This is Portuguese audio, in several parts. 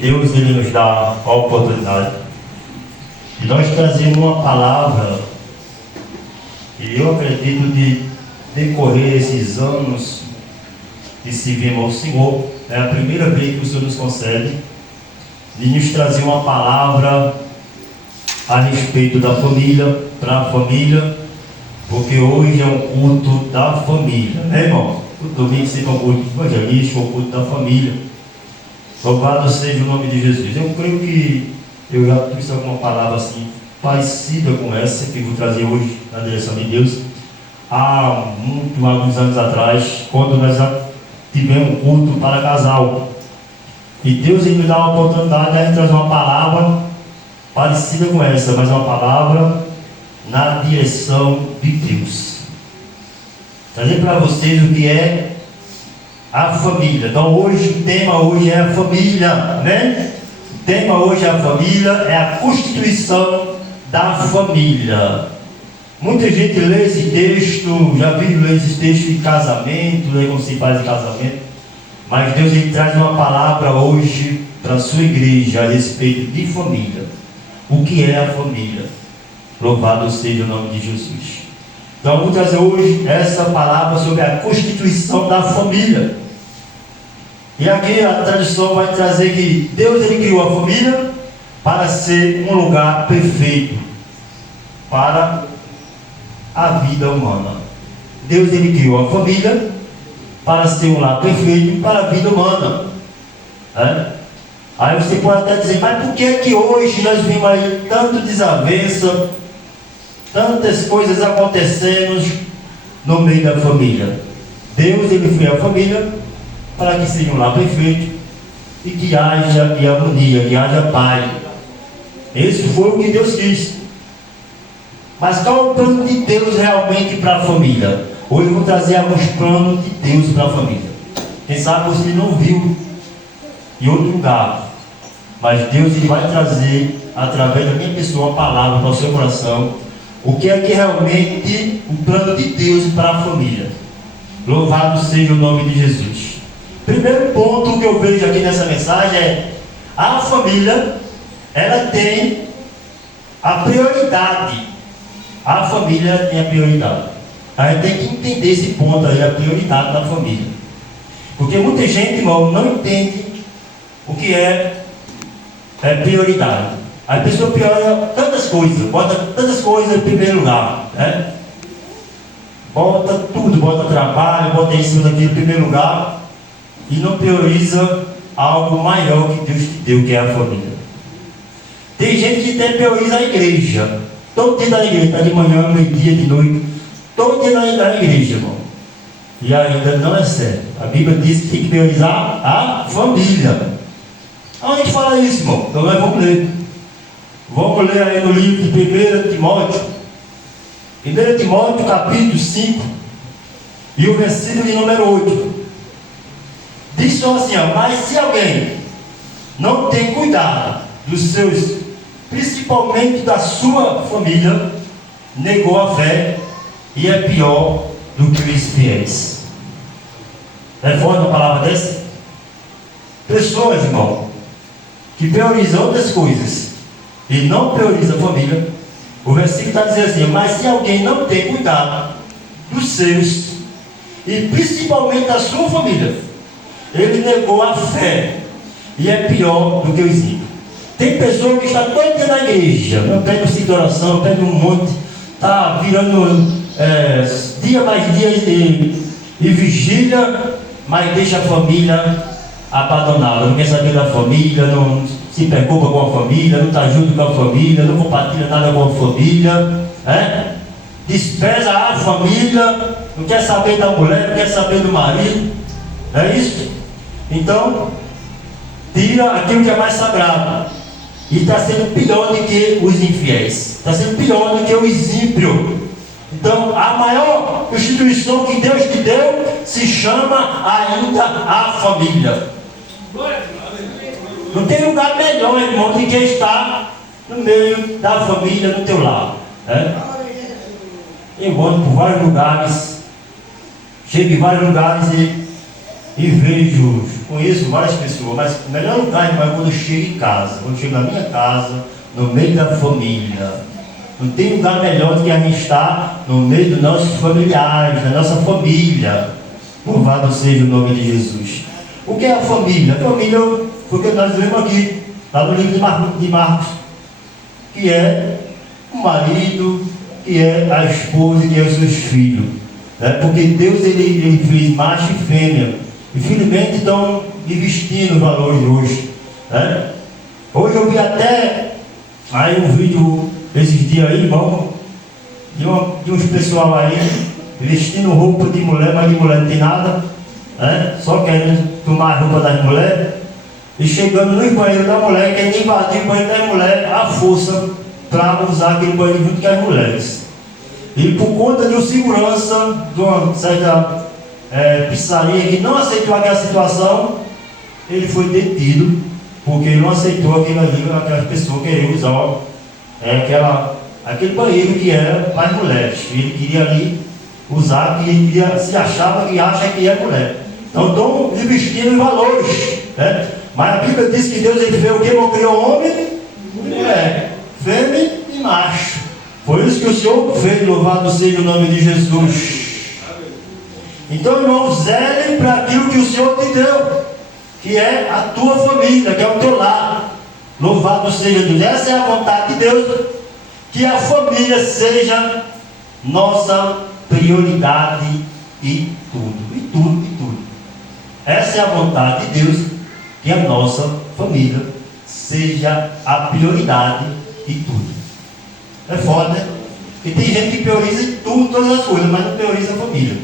Deus ele nos dá a oportunidade de nós trazermos uma palavra e eu acredito de decorrer esses anos de servimos ao Senhor, é a primeira vez que o Senhor nos concede de nos trazer uma palavra a respeito da família, para a família, porque hoje é um culto da família, né, irmão? O domingo sempre é um culto evangelístico, um culto da família. Louvado seja o nome de Jesus. Eu creio que eu já trouxe alguma palavra assim parecida com essa que vou trazer hoje na direção de Deus. Há alguns anos atrás, quando nós tivemos um culto para casal, e Deus ele me dá uma oportunidade de trazer uma palavra parecida com essa, mas uma palavra na direção de Deus. Trazer para vocês o que é a família. Então hoje, o tema hoje é a família, né? O tema hoje é a família, é a constituição da família. Muita gente lê esse texto, já viu ler esse texto em casamento, lê como se faz em casamento, mas Deus ele traz uma palavra hoje para a sua igreja a respeito de família. O que é a família? Louvado seja o nome de Jesus. Então vamos trazer hoje essa palavra sobre a constituição da família. E aqui a tradição vai trazer que Deus ele criou a família para ser um lugar perfeito para a vida humana. Deus ele criou a família para ser um lar perfeito para a vida humana. Aí você pode até dizer, mas por que hoje nós vimos aí tanta desavença, tantas coisas acontecendo no meio da família? Deus ele fez a família para que seja um lar perfeito e que haja harmonia, que haja paz. Esse foi o que Deus quis. Mas qual é o plano de Deus realmente para a família? Hoje eu vou trazer alguns planos de Deus para a família. Quem sabe você não viu em outro lugar, mas Deus ele vai trazer através da minha pessoa uma palavra para o seu coração. O que é que realmente o plano de Deus para a família? Louvado seja o nome de Jesus. Primeiro ponto que eu vejo aqui nessa mensagem é: a família, ela tem a prioridade. A família tem a prioridade. A gente tem que entender esse ponto aí, a prioridade da família. Porque muita gente, irmão, não entende o que é prioridade. A pessoa prioriza tantas coisas, bota tantas coisas em primeiro lugar, né? Bota tudo, bota trabalho, bota em cima daquilo em primeiro lugar e não prioriza algo maior que Deus te deu, que é a família. Tem gente que até prioriza a igreja. Todo dia na igreja, está de manhã, meio-dia, de noite, todo dia na igreja, irmão. E ainda não é certo. A Bíblia diz que tem que priorizar a família. Aonde a gente fala isso, irmão? Então nós vamos ler. Vamos ler aí no livro de 1 Timóteo. 1 Timóteo, capítulo 5, e o versículo de número 8. Diz só assim, ó: mas se alguém não tem cuidado dos seus, principalmente da sua família, negou a fé e é pior do que os fiéis. É forte uma palavra dessa? Pessoas, irmão, que priorizam outras coisas e não priorizam a família. O versículo está dizendo assim: mas se alguém não tem cuidado dos seus e principalmente da sua família, ele negou a fé e é pior do que os ímpios. Tem pessoa que está todo dia na igreja, pede um de oração, pede um monte, está virando dia mais dia e vigília, mas deixa a família abandonada, não quer saber da família, não se preocupa com a família, não está junto com a família, não compartilha nada com a família, despreza a família, não quer saber da mulher, não quer saber do marido, é isso? Então, tira aquilo que é mais sagrado. E está sendo pior do que os infiéis. Está sendo pior do que os ímpios. Então, a maior instituição que Deus te deu se chama ainda a família. Não tem lugar melhor, irmão, do que estar no meio da família, no teu lado. Eu ando por vários lugares, chego em vários lugares e e conheço várias pessoas, mas o melhor lugar, irmão, é quando eu chego em casa, quando eu chego na minha casa, no meio da família. Não tem lugar melhor do que a gente estar no meio dos nossos familiares, da nossa família. Louvado seja o nome de Jesus. O que é a família? A família, porque nós lemos aqui, lá no livro de Marcos, que é o marido, que é a esposa, que é os seus filhos. Porque Deus ele fez macho e fêmea. Infelizmente estão investindo os valores hoje. Hoje eu vi até aí um vídeo esses dias aí, irmão, de uns pessoal aí vestindo roupa de mulher, mas de mulher não tem nada, só querendo tomar a roupa das mulheres e chegando nos banheiros da mulher, querendo invadir o banheiro das mulheres à força para usar aquele banheiro junto com as mulheres. E por conta de um segurança de uma certa pizzaria que não aceitou aquela situação, ele foi detido, porque ele não aceitou aquela pessoa querer usar aquele banheiro que era para as mulheres. Ele queria ali usar, que ele se achava que acha que é mulher. Então estão investindo em valores. Mas a Bíblia diz que Deus ele fez o que? Ele criou homem e mulher, fêmea e macho. Foi isso que o Senhor fez, louvado seja o nome de Jesus. Então, irmão, zele para aquilo que o Senhor te deu, que é a tua família, que é o teu lar. Louvado seja Deus. Essa é a vontade de Deus, que a família seja nossa prioridade e tudo. Essa é a vontade de Deus, que a nossa família seja a prioridade e tudo. É foda, né? Porque tem gente que prioriza tudo, todas as coisas, mas não prioriza a família.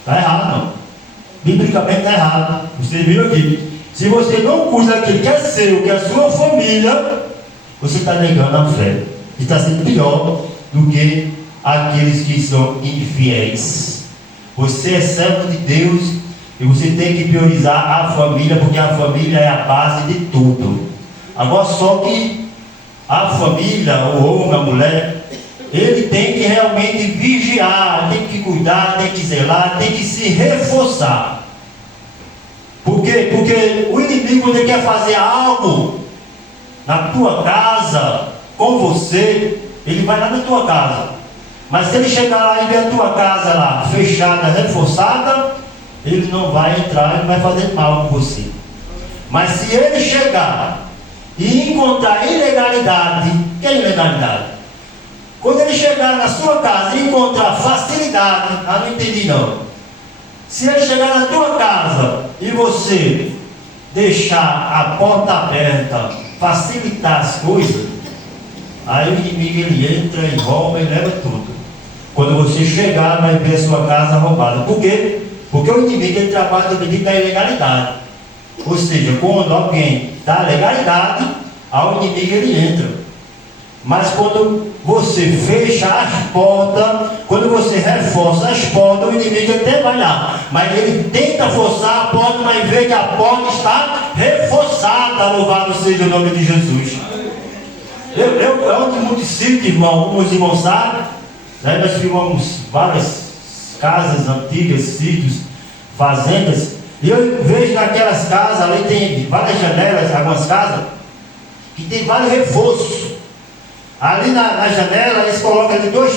Está errado, não. Biblicamente está errado. Você viu aqui. Se você não cuida daquilo que é seu, que é a sua família, você está negando a fé. E está sendo pior do que aqueles que são infiéis. Você é servo de Deus e você tem que priorizar a família, porque a família é a base de tudo. Agora só que a família, o homem, a mulher, ele tem que realmente vigiar, tem que cuidar, tem que zelar, tem que se reforçar. Por quê? Porque o inimigo, quando ele quer fazer algo na tua casa, com você, ele vai lá na tua casa. Mas se ele chegar lá e ver a tua casa lá, fechada, reforçada, ele não vai entrar, ele vai fazer mal com você. Mas se ele chegar e encontrar ilegalidade, que é ilegalidade? Quando ele chegar na sua casa e encontrar facilidade, não entendi não. Se ele chegar na tua casa e você deixar a porta aberta, facilitar as coisas, aí o inimigo ele entra e rouba e leva tudo. Quando você chegar, vai ver a sua casa roubada. Por quê? Porque o inimigo ele trabalha também da ilegalidade. Ou seja, quando alguém dá legalidade, ao inimigo ele entra. Mas quando você fecha as portas, quando você reforça as portas, o inimigo até vai lá. Mas ele tenta forçar a porta, mas vê que a porta está reforçada. Louvado seja o nome de Jesus. Eu ando muito sítio, irmão, como os irmãos sabem, nós filmamos várias casas antigas, sítios, fazendas, e eu vejo naquelas casas, ali tem várias janelas, algumas casas, que tem vários reforços. Ali na janela, eles colocam ali dois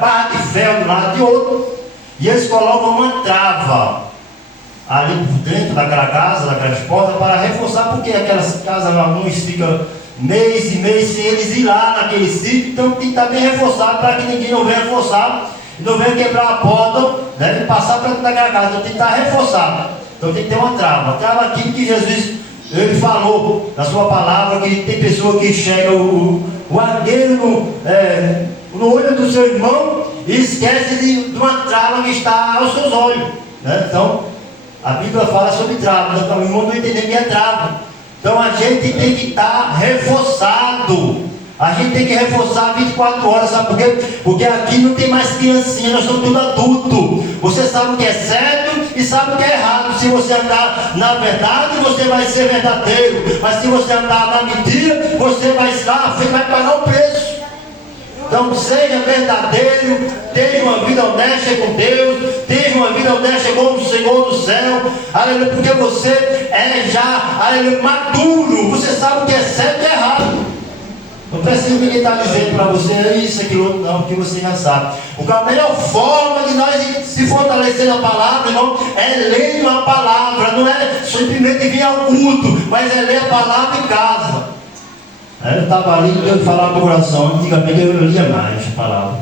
barras de ferro de um lado e de outro, e eles colocam uma trava ali por dentro daquela casa, daquelas portas, para reforçar, porque aquelas casas, alguns ficam mês e mês sem eles ir lá naquele sítio, então tem que estar bem reforçado para que ninguém não venha forçar, não venha quebrar a porta, deve passar para dentro daquela casa, então tem que estar reforçado. Então tem que ter uma trava. Trava aquilo que Jesus ele falou na sua palavra, que tem pessoa que enxerga o argueiro no olho do seu irmão e esquece de uma trava que está aos seus olhos. Então, a Bíblia fala sobre trava, então o irmão não entende que é trava. Então a gente tem que estar reforçado. A gente tem que reforçar 24 horas, sabe por quê? Porque aqui não tem mais criancinha, nós somos tudo adulto. Você sabe o que é certo e sabe o que é errado. Se você andar na verdade, você vai ser verdadeiro. Mas se você andar na mentira, você vai pagar o preço. Então Então seja verdadeiro, tenha uma vida honesta com Deus, tenha uma vida honesta com o Senhor do céu, aleluia, porque você é já, aleluia, maduro, você sabe o que é certo e errado. Não precisa ninguém estar dizendo para você isso, aquilo, outro, não, porque você já sabe. Porque a melhor forma de nós se fortalecer na palavra, irmão, é ler a palavra, não é simplesmente vir ao culto, mas é ler a palavra em casa. Eu estava ali, Deus falava no coração. Antigamente eu lia mais a palavra.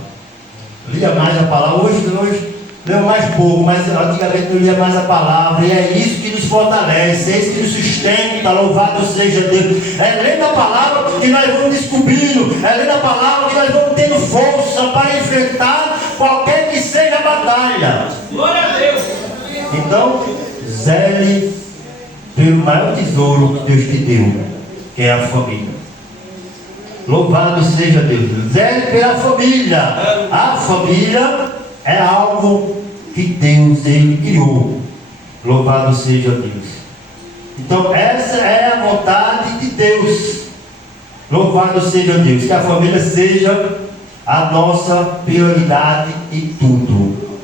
Lia mais a palavra. Hoje leio mais pouco, mas antigamente eu lia mais a palavra. E é isso que nos fortalece, é isso que nos sustenta. Louvado seja Deus. É lendo a palavra que nós vamos descobrindo. É lendo a palavra que nós vamos tendo força para enfrentar qualquer que seja a batalha. Glória a Deus. Então, zele pelo maior tesouro que Deus te deu, que é a família. Louvado seja Deus. Zele pela família. A família é algo que Deus ele criou. Louvado seja Deus. Então essa é a vontade de Deus. Louvado seja Deus. Que a família seja a nossa prioridade em tudo.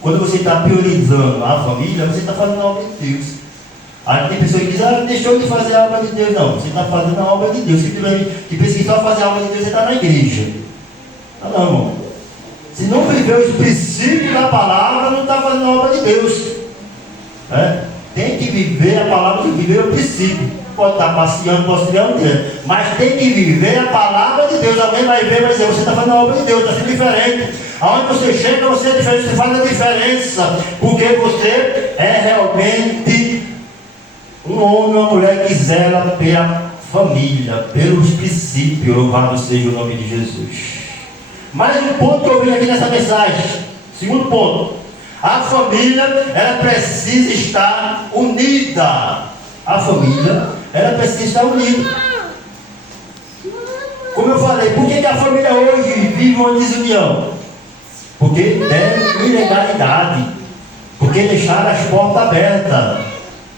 Quando você está priorizando a família, você está fazendo a obra de Deus. Aí tem pessoas que dizem, deixou de fazer a obra de Deus. Não, você está fazendo a obra de Deus. Que pensa que só fazer a obra de Deus, você está na igreja. Não, irmão. Se não viver os princípios da palavra, não está fazendo a obra de Deus. Tem que viver a palavra, tem que viver o princípio. Pode estar passeando, mas tem que viver a palavra de Deus. Alguém vai ver e vai dizer, você está fazendo a obra de Deus, está sendo diferente. Aonde você chega, você é diferente, você faz a diferença. Porque você é realmente um homem ou uma mulher que zela pela família, pelos princípios. Louvado seja o nome de Jesus. Mais um ponto que eu vi aqui nessa mensagem. Segundo ponto. A família, ela precisa estar unida. A família, ela precisa estar unida. Como eu falei, por que a família hoje vive uma desunião? Porque tem ilegalidade. Porque deixaram as portas abertas.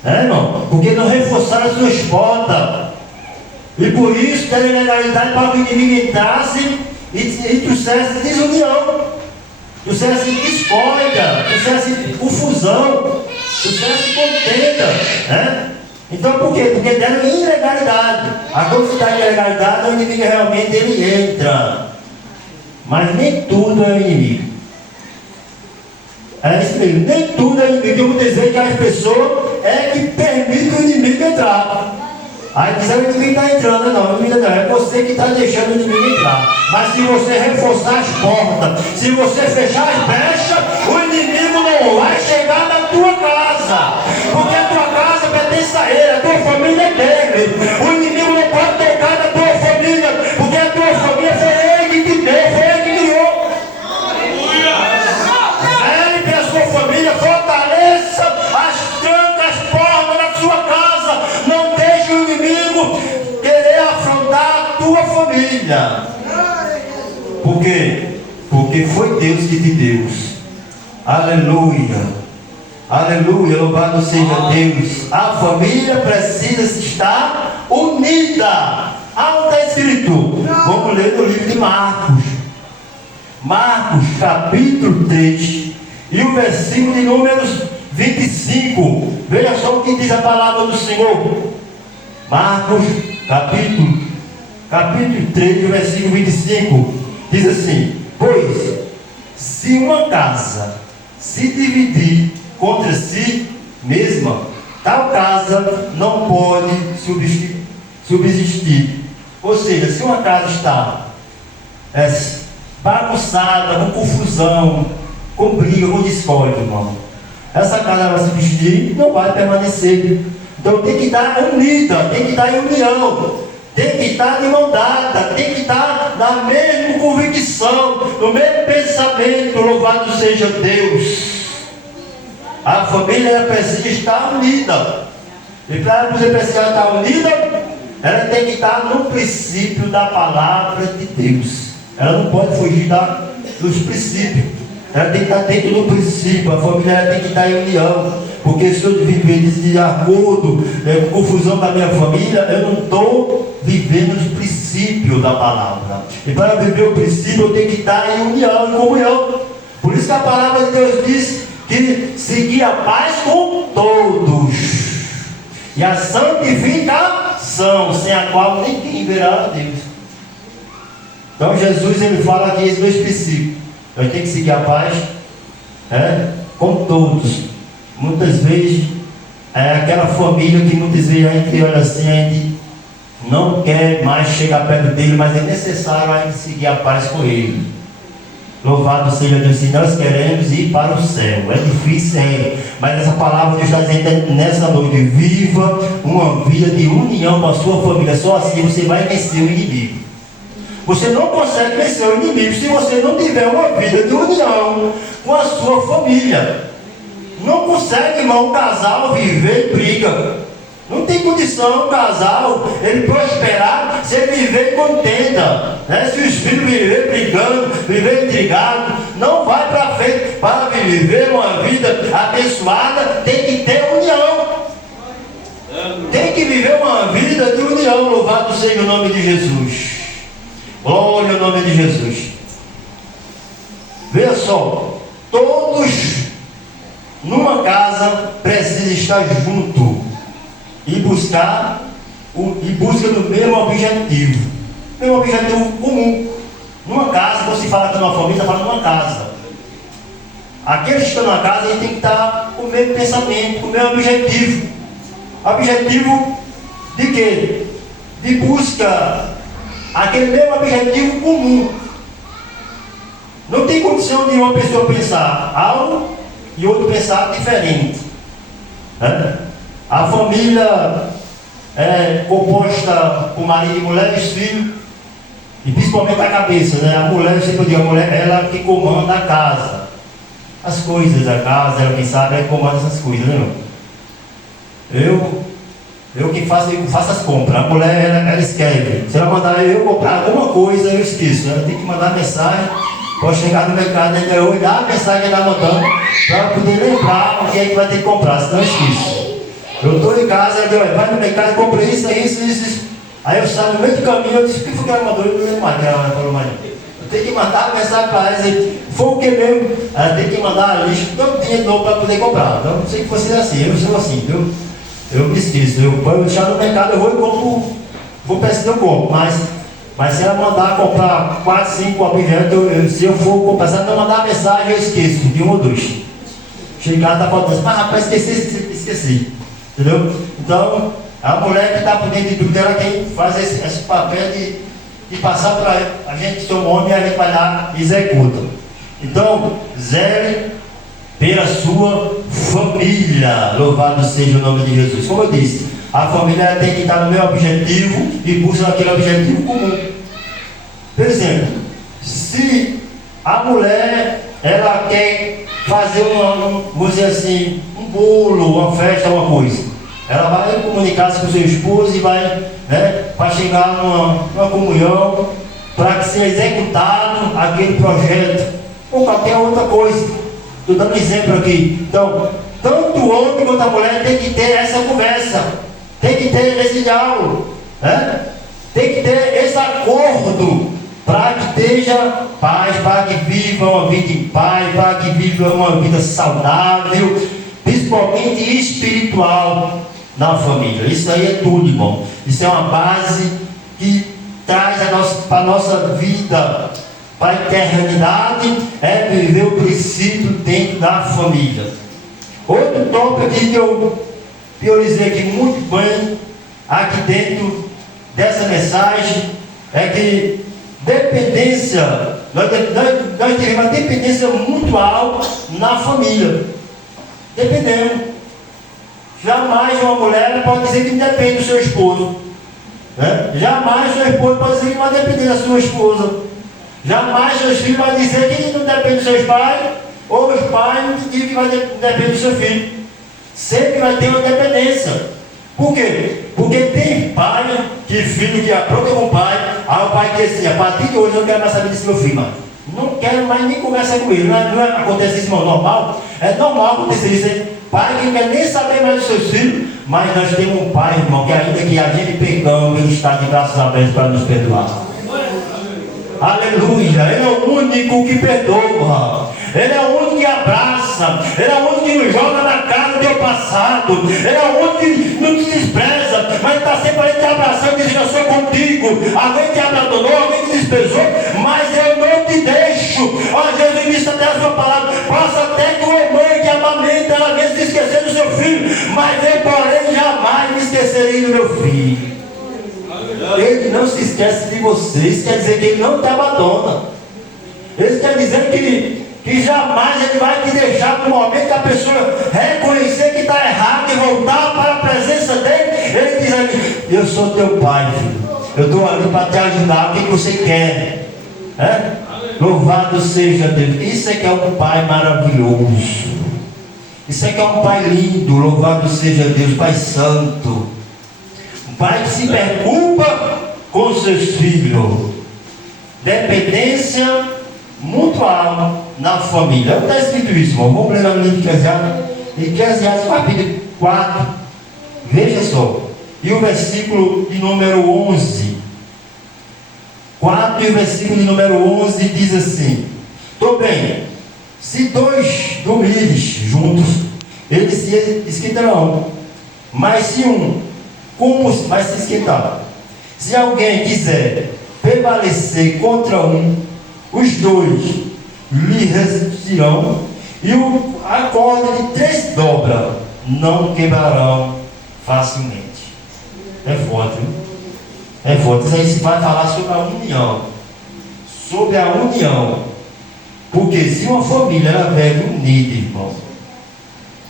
Irmão? Porque não reforçaram as suas portas. E por isso tem ilegalidade para que o inimigo entrasse e trouxesse desunião, trouxesse discórdia, trouxesse confusão, trouxesse contenda, Então por quê? Porque deram ilegalidade. Quando se dá ilegalidade, o inimigo realmente ele entra. Mas nem tudo é inimigo. É isso mesmo, nem tudo é inimigo. Eu vou dizer que as pessoas que permitem o inimigo entrar. Aí diz, o inimigo está entrando. Não, o inimigo não, é você que está deixando o inimigo entrar. Mas se você reforçar as portas, se você fechar as brechas, o inimigo não vai chegar na tua casa. Porque a tua casa pertence a ele, a tua família é dele. O inimigo não pode tocar na tua família, porque a tua família foi ele que te deu, foi ele que criou. Ele e a sua família, fortaleça as trancas, as portas da sua casa. Não deixe o inimigo querer afrontar a tua família. Por quê? Porque foi Deus que te deu. Aleluia. Aleluia, louvado seja Deus. A família precisa estar unida. Onde está escrito? Vamos ler no livro de Marcos. Marcos, capítulo 3. E o versículo de números 25. Veja só o que diz a palavra do Senhor. Marcos, capítulo 3, versículo 25. Diz assim: pois, se uma casa se dividir contra si mesma, tal casa não pode subsistir. Ou seja, se uma casa está bagunçada, com confusão, com briga, com discórdia, irmão, essa casa vai subsistir, não vai permanecer. Então tem que estar unida, tem que estar em união, tem que estar de mão dada, tem que estar na mesma convicção, no mesmo pensamento. Louvado seja Deus. A família ela precisa estar unida. E para você precisar estar unida, ela tem que estar no princípio da palavra de Deus. Ela não pode fugir dos princípios. Ela tem que estar dentro do princípio. A família ela tem que estar em união. Porque se eu viver de acordo com confusão da minha família, eu não estou vivendo os princípios princípio da palavra. E para viver o princípio, eu tenho que estar em união, em comunhão. Por isso que a palavra de Deus diz que seguir a paz com todos. E a santificação, sem a qual ninguém verá a Deus. Então Jesus ele fala aqui esses dois princípios. Nós temos que seguir a paz com todos. Muitas vezes é aquela família que muitas vezes a gente olha assim, a gente não quer mais chegar perto dele, mas é necessário a gente seguir a paz com ele. Louvado seja Deus, se nós queremos ir para o céu. É difícil, mas essa palavra Deus está dizendo nessa noite: viva uma vida de união com a sua família. Só assim você vai vencer o inimigo. Você não consegue vencer o inimigo se você não tiver uma vida de união com a sua família. Não consegue, irmão, um casal viver em briga. Não tem condição um casal ele prosperar se ele viver em contenda, Se os filhos viverem brigando, viver intrigado, não vai para frente. Para viver uma vida abençoada, tem que ter união. Tem que viver uma vida de união. Louvado seja o nome de Jesus. Glória ao nome de Jesus. Veja só, todos numa casa precisam estar juntos e busca do mesmo objetivo comum. Numa casa, quando se fala que numa família, fala numa casa. Aqueles que estão na casa, eles têm que estar com o mesmo pensamento, com o mesmo objetivo. Objetivo de quê? De busca aquele mesmo objetivo comum. Não tem condição de uma pessoa pensar algo e outro pensar diferente. A família é composta por marido e mulher e filhos, e principalmente a cabeça, A mulher, eu sempre digo, a mulher é ela que comanda a casa. As coisas da casa, ela quem sabe, ela comanda essas coisas, Eu que faço as compras. A mulher, ela escreve. Se ela mandar eu comprar alguma coisa, eu esqueço. Ela tem que mandar mensagem. Pode chegar no mercado, eu olhar a mensagem que ela está mandando, para poder lembrar o que é que vai ter que comprar, senão eu esqueço. Eu estou em casa, ela diz, vai no mercado, compra isso. Aí eu saio no meio do caminho, eu disse, o que foi que ela mandou? Eu não lembro mais, ela falou mais. Eu tenho que mandar a mensagem para ela, dizer, foi o que mesmo? Ela tem que mandar a lista, todo dia de novo para poder comprar. Então, não sei que fosse assim, eu sou assim, viu? Eu me esqueço, eu vou deixar no mercado, eu vou e compro, vou precisar eu compro, mas se ela mandar comprar 4, 5 objetos, se eu for comprar, se ela não mandar a mensagem, eu esqueço, de 1 ou 2. Chegar, tá faltando, mas rapaz, esqueci, entendeu? Então, a mulher que está por dentro de tudo, ela quem faz esse papel de passar para a gente, que somos homens, e a gente vai lá e executa. Então, zele pela sua família. Louvado seja o nome de Jesus. Como eu disse, a família tem que estar no meu objetivo e busca aquele objetivo comum. Por exemplo, se a mulher ela quer fazer vamos dizer assim, um bolo, uma festa, uma coisa, ela vai comunicar-se com seu esposo e vai para chegar numa comunhão, para que seja executado aquele projeto ou qualquer outra coisa. Estou dando um exemplo aqui. Então, tanto o homem quanto a mulher tem que ter essa conversa, tem que ter esse diálogo, tem que ter esse acordo para que esteja paz, para que viva uma vida em paz, para que viva uma vida saudável, principalmente espiritual na família. Isso aí é tudo, irmão. Isso é uma base que traz para a nossa vida, para a eternidade, é viver o princípio dentro da família. Outro tópico aqui que eu priorizei aqui muito bem, aqui dentro dessa mensagem, é que dependência, nós temos uma dependência muito alta na família. Dependemos. Jamais uma mulher pode dizer que depende do seu esposo. Jamais seu esposo pode dizer que vai depender da sua esposa. Jamais seus filhos vão dizer que não depende dos seus pais, ou os pais não dizem que vai depender do seu filho. Sempre vai ter uma dependência. Por quê? Porque tem pai, filho que apronta com o pai, aí o pai diz assim, a partir de hoje eu não quero mais saber desse meu filho, mano. Não quero mais nem conversar com ele. Não acontece isso, irmão, normal? É normal acontecer isso, hein? pai que não quer nem saber mais dos seus filhos, mas nós temos um pai, irmão, que ainda que a gente pecamos, ele está de braços abertos para nos perdoar. Aleluia, ele é o único que perdoa, ele é o único que abraça, ele é o único que nos joga na cara do teu passado, ele é o único que não te despreza, mas está sempre ali te abraçando, dizendo: eu sou contigo. Alguém te abandonou, alguém te desprezou, mas eu não te deixo. Ó, Jesus disse até a sua palavra: possa até que uma mãe que amamenta, ela venha se esquecer do seu filho, mas eu, porém, jamais me esquecerei do meu filho. Ele não se esquece de você. Isso quer dizer que ele não te abandona. Isso quer dizer que jamais ele vai te deixar no momento que a pessoa reconhecer que está errado e voltar para a presença dele. Ele diz ali: eu sou teu pai, filho, eu estou ali para te ajudar. O que você quer? Louvado seja Deus. Isso é que é um pai maravilhoso. Isso é que é um pai lindo. Louvado seja Deus, Pai Santo. Pai que se preocupa com seus filhos. Dependência mutual na família. Está escrito isso, irmão. Vamos ler no livro de Eclesiastes, capítulo 4. Veja só. E o versículo de número 11. 4 e o versículo de número 11 diz assim: tô bem, se dois dormirem juntos, eles se esquentarão. Mas se um vai se esquentar. Se alguém quiser prevalecer contra um, os dois lhe resistirão, e a corda de 3 dobras não quebrarão facilmente. É forte, viu? É forte. Isso aí se vai falar sobre a união. Sobre a união. Porque se uma família ela vive unida, irmão,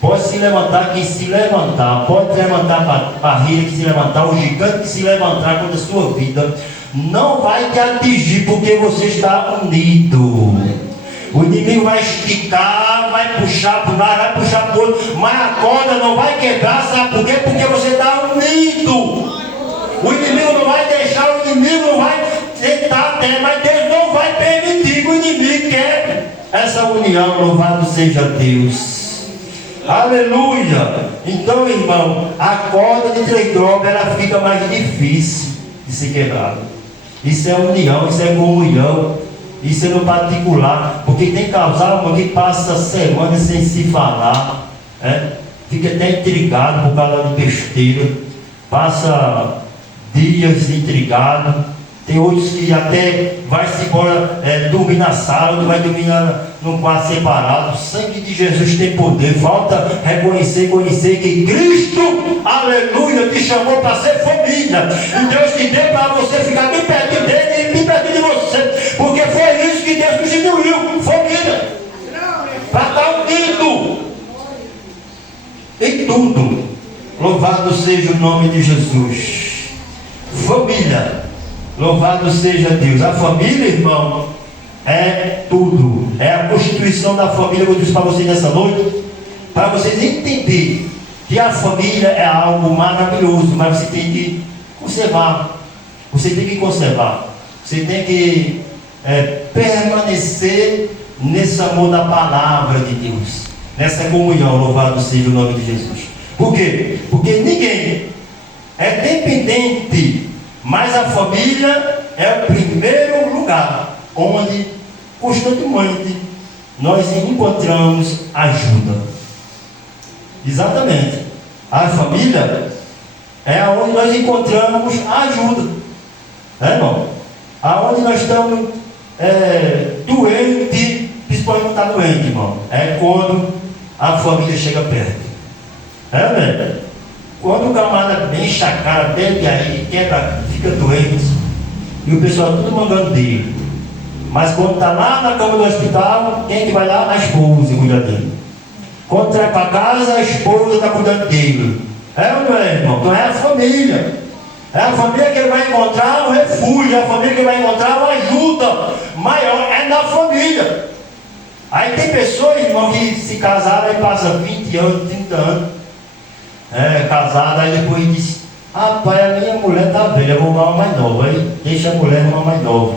pode se levantar quem se levantar, pode levantar a barreira que se levantar, o gigante que se levantar contra a sua vida, não vai te atingir, porque você está unido. O inimigo vai esticar, vai puxar para um lado, vai puxar para o outro, mas a corda não vai quebrar, sabe por quê? Porque você está unido. O inimigo não vai deixar, o inimigo não vai tentar até, mas Deus não vai permitir que o inimigo quebre essa união. Louvado seja Deus. Aleluia. Então, irmão, a corda de 3 dobras ela fica mais difícil de ser quebrada. Isso é união, isso é comunhão, isso é no particular. Porque tem casal que passa semanas sem se falar, fica até intrigado por causa de besteira, passa dias intrigado. Tem outros que até vai-se embora dormir na sala, outro vai dormir num quarto separado. O sangue de Jesus tem poder. Falta reconhecer que Cristo, aleluia, te chamou para ser família. E Deus te deu para você ficar bem perto dele e bem perto de você. Porque foi isso que Deus constituiu, família. Para estar unido em tudo. Louvado seja o nome de Jesus. Família. Louvado seja Deus. A família, irmão, é tudo. É a constituição da família. Eu vou dizer para vocês nessa noite, para vocês entenderem que a família é algo maravilhoso, mas você tem que conservar. Você tem que conservar. Você tem que permanecer nesse amor da palavra de Deus, nessa comunhão. Louvado seja o nome de Jesus. Por quê? Porque ninguém é dependente, mas a família é o primeiro lugar onde constantemente nós encontramos ajuda. Exatamente. A família é onde nós encontramos ajuda. Irmão? Aonde nós estamos doentes, principalmente quando está doente, irmão, é quando a família chega perto. Velho? Quando o camarada enche a cara, bebe aí, quebra, fica doente, e o pessoal tudo mandando dele. Mas quando está lá na cama do hospital, quem é que vai lá? A esposa cuida dele. Quando traz para casa, a esposa está cuidando dele. É ou não é, irmão? Então é a família. É a família que ele vai encontrar um refúgio, é a família que ele vai encontrar uma ajuda maior, é na família. Aí tem pessoas, irmão, que se casaram e passam 20 anos, 30 anos. Casada, aí depois diz: rapaz, a minha mulher está velha, eu vou arrumar uma mais nova. Aí deixa a mulher arrumar mais nova.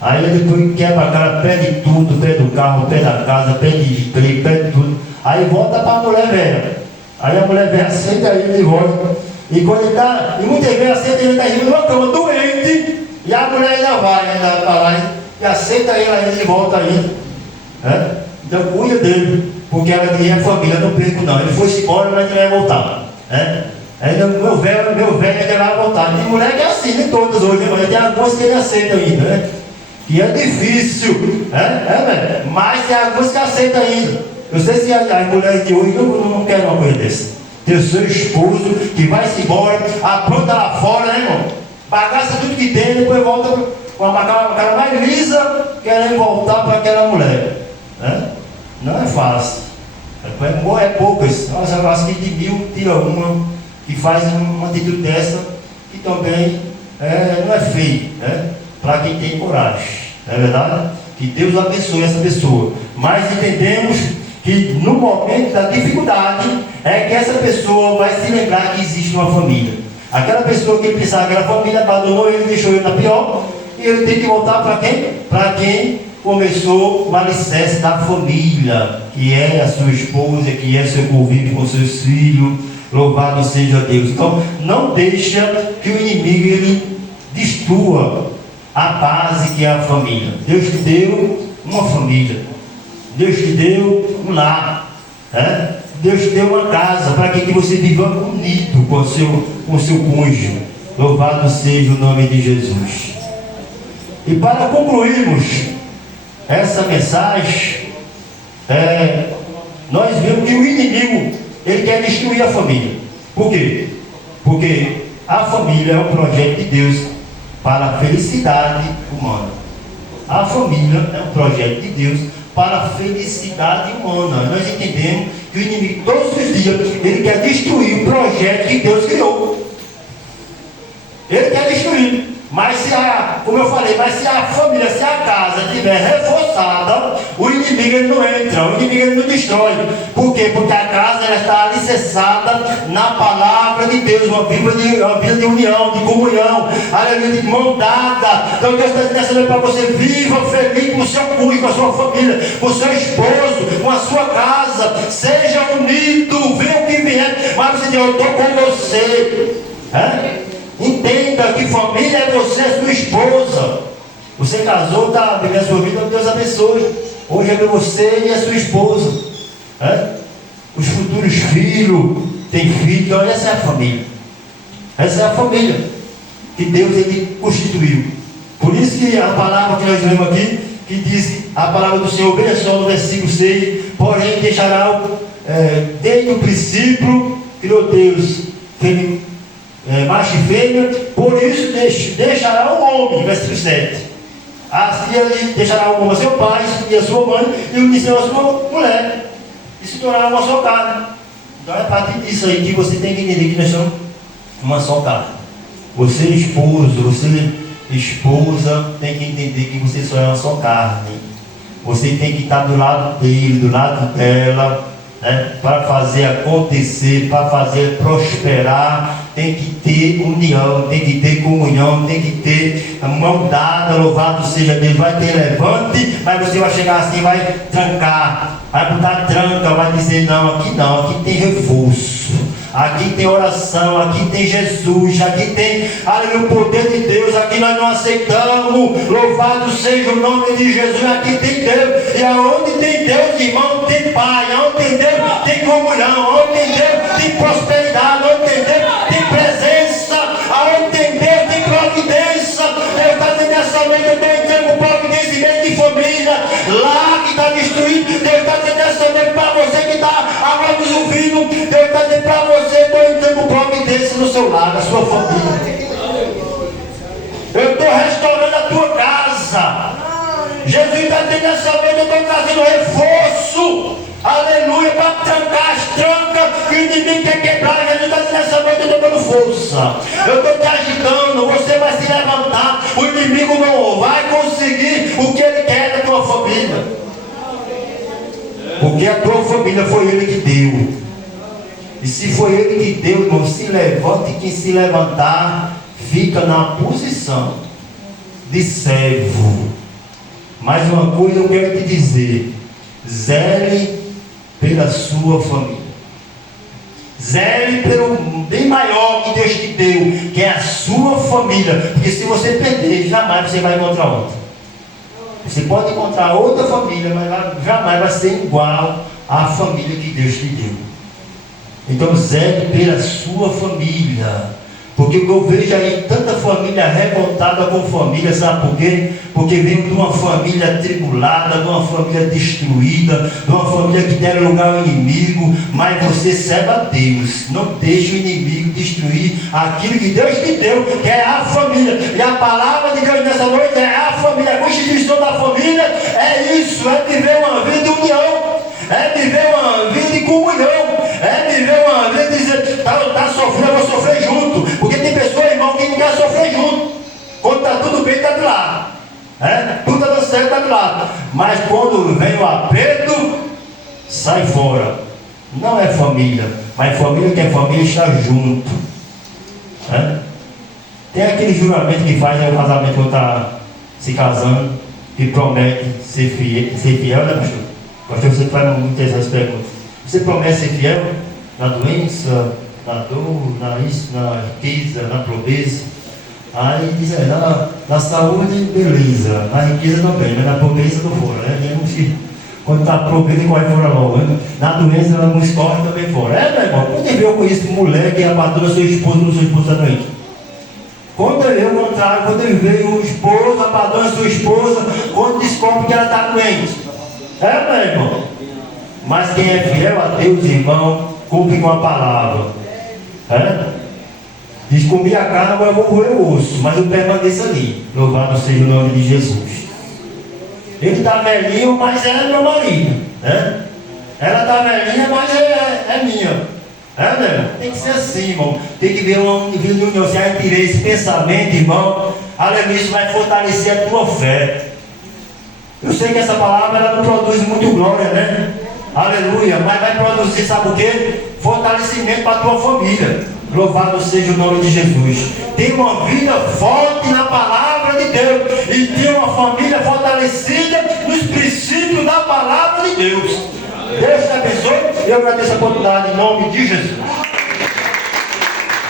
Aí depois quebra a cara, pede tudo, pede o carro, pede a casa, pede emprego, pede tudo. Aí volta para a mulher velha. Aí a mulher velha aceita ele de volta. E quando ele está, e muitas vezes aceita ele está em cima de uma cama doente, e a mulher ainda vai, ainda para lá e aceita ele ainda de volta ainda. Então cuida dele, porque ela diz: é família, não perco não. Ele foi-se embora, mas ele vai voltar. Ainda meu velho ainda vai voltar. Tem mulher que é assim, nem todas hoje, mas tem algumas que ele aceita ainda, que é difícil, mas tem algumas que aceita ainda. Eu sei se as mulheres de hoje não querem uma coisa dessa. Tem o seu esposo que vai-se embora, apronta lá fora, né, irmão? Bagaça tudo que tem, depois volta com a cara mais lisa, querendo voltar para aquela mulher. Não é fácil. É poucas. Nossa, eu acho que de 1000 tira uma que faz uma atitude dessa, que também não é feio, para quem tem coragem. Não é verdade? Que Deus abençoe essa pessoa. Mas entendemos que no momento da dificuldade é que essa pessoa vai se lembrar que existe uma família. Aquela pessoa que pensava que aquela família abandonou ele, deixou ele na pior, e ele tem que voltar para quem? Para quem começou o alicerce da família, que é a sua esposa, que é seu convívio com seus filhos. Louvado seja Deus. Então não deixa que o inimigo ele destrua a base que é a família. Deus te deu uma família, Deus te deu um lar, Deus te deu uma casa para que você viva unido com o seu cônjuge. Louvado seja o nome de Jesus. E para concluirmos essa mensagem, nós vemos que o inimigo ele quer destruir a família. Por quê? Porque a família é um projeto de Deus para a felicidade humana. A família é um projeto de Deus para a felicidade humana. Nós entendemos que o inimigo todos os dias ele quer destruir o projeto que Deus criou. Ele quer destruir. Mas como eu falei, se a família, se a casa estiver reforçada, o inimigo ele não entra, o inimigo ele não destrói. Por quê? Porque a casa ela está alicerçada na palavra de Deus, uma vida de união, de comunhão, aleluia, de mão dada. Então Deus está dizendo nessa noite para você: viva feliz com o seu cônjuge, com a sua família, com o seu esposo, com a sua casa, seja unido, venha o que vier, mas você diz: eu estou com você. Entenda que família é você, é sua esposa. Você casou, está vivendo a sua vida, Deus abençoe. Hoje é você e a sua esposa. Os futuros filhos, tem filhos, olha, essa é a família. Essa é a família que Deus ele constituiu. Por isso que a palavra que nós lemos aqui, que diz a palavra do Senhor, veja só no versículo 6, porém deixará, desde o princípio, criou Deus, macho e fêmea, por isso deixará o homem, versículo 7. Assim ele deixará o homem a seu pai e a sua mãe, e unir-se a sua mulher, e se tornará uma só carne. Então é a partir disso aí que você tem que entender que nós somos uma só carne. Você esposa, tem que entender que você só é uma só carne. Você tem que estar do lado dele, do lado dela, para fazer acontecer, para fazer prosperar. Tem que ter união, tem que ter comunhão, tem que ter mão dada. Louvado seja Deus. Vai ter levante, mas você vai chegar assim, vai trancar, vai botar tranca, vai dizer: não, aqui tem reforço, aqui tem oração, aqui tem Jesus, aqui tem, aleluia, o poder de Deus. Aqui nós não aceitamos, louvado seja o nome de Jesus. Aqui tem Deus, e aonde tem Deus, irmão, tem Pai. Aonde tem Deus, tem comunhão. Aonde tem Deus, tem prosperidade. Aonde tem Deus, tem presença. Aonde tem Deus, tem providência. Deus está dizendo nessa noite: eu estou entrando com providência em meio de família, lá que está destruído. Deus está dizendo nessa noite para você que está agora nos ouvindo, Deus está dizendo para você: eu estou entrando com providência no seu lar, na sua família. Eu estou restaurando a tua casa. Jesus está dizendo nessa noite: eu estou trazendo reforço, aleluia, para trancar as trancas que o inimigo quer quebrar. Jesus está dizendo nessa noite: eu estou dando força, eu estou te agitando, você vai se levantar. O inimigo não vai conseguir o que ele quer da tua família, porque a tua família foi ele que deu. E se foi ele que deu, irmão, se levante. Quem se levantar fica na posição de servo. Mais uma coisa eu quero te dizer: zele pela sua família. Zele pelo bem maior que Deus te deu, que é a sua família. Porque se você perder, jamais você vai encontrar outra. Você pode encontrar outra família, mas jamais vai ser igual à família que Deus te deu. Então zele pela sua família. Porque eu vejo aí tanta família revoltada com família, sabe por quê? Porque vem de uma família tribulada, de uma família destruída, de uma família que der lugar ao inimigo, mas você serve a Deus, não deixe o inimigo destruir aquilo que Deus te deu, que é a família. E a palavra de Deus nessa noite é a família, a constituição da família é isso, é viver uma vida de união, é viver uma vida de comunhão, é viver uma vida de dizer, tá sofrendo, eu vou sofrer junto. Porque tem pessoas, irmão, que não quer sofrer junto. Quando está tudo bem, está de lado. Tudo está dando certo, está de lado. Mas quando vem o aperto, sai fora. Não é família. Mas família que é família está junto. Tem aquele juramento que faz o casamento quando está se casando, que promete ser fiel, né, pastor? Pastor, você faz muitas vezes perguntas. Você promete ser fiel na doença, na dor, na riqueza, na pobreza? Aí diz, na saúde, beleza, na riqueza também, mas na pobreza não fora, né? Quando está pobreza, corre fora logo, né? Na doença, ela não escorre também fora. Meu irmão, quando eu conheço mulher que abandona seu esposo quando seu esposo está doente? Quando eu vejo o contrário, quando eu vejo o esposo abandona sua esposa, quando descobre que ela está doente. Meu irmão. Mas quem é fiel a Deus, irmão, cumpre com a palavra. Diz, comi a carne, agora eu vou comer o osso, mas eu permaneço ali. Louvado seja o nome de Jesus. Ele está velhinho, mas ela é meu marido. Ela está velhinha, mas é minha. Meu irmão? Tem que ser assim, irmão. Tem que ver uma união. Se a gente tiver esse pensamento, irmão, aleluia, isso vai fortalecer a tua fé. Eu sei que essa palavra ela não produz muito glória, né? Aleluia, mas vai produzir, sabe o quê? Fortalecimento para a tua família. Louvado seja o nome de Jesus. Tem uma vida forte na palavra de Deus. E tem uma família fortalecida nos princípios da palavra de Deus. Deus te abençoe. Eu agradeço a oportunidade em nome de Jesus.